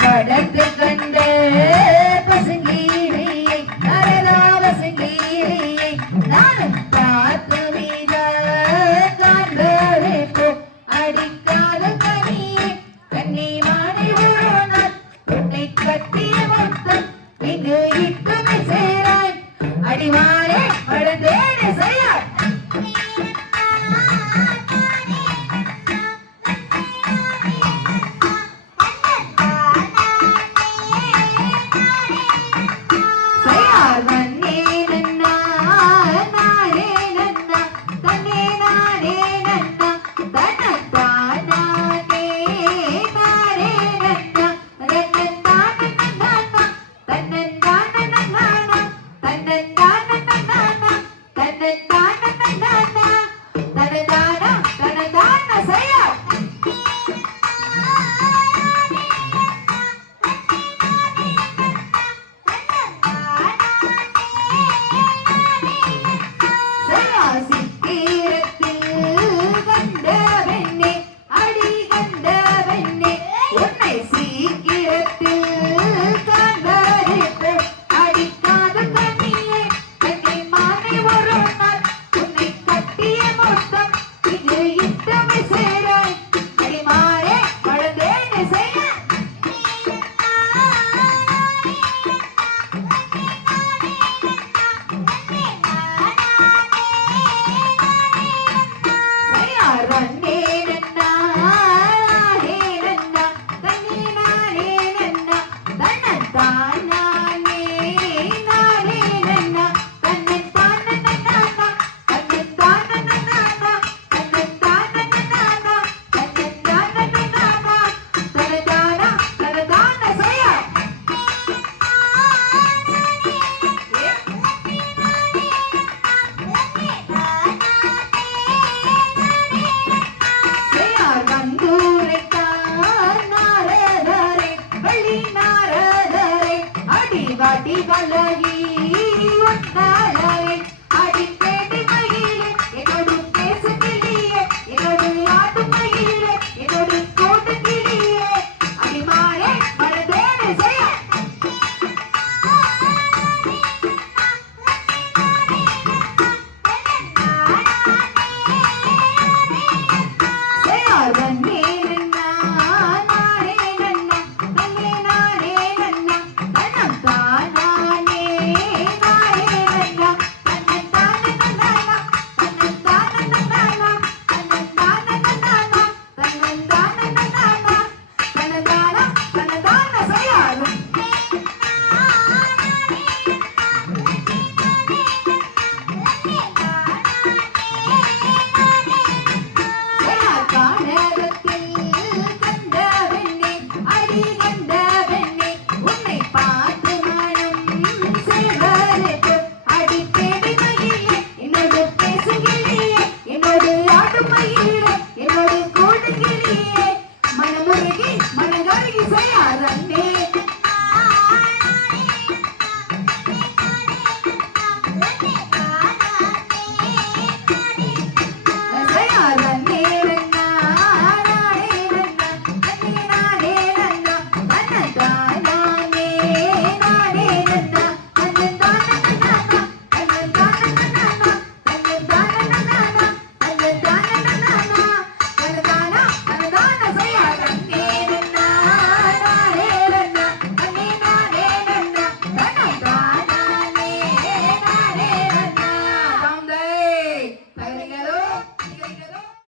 படத்து கண்டு பசுங்கீரியை அரதா பசுங்கீரியை நானும் பார்த்து மீத காண்பதே போ 哎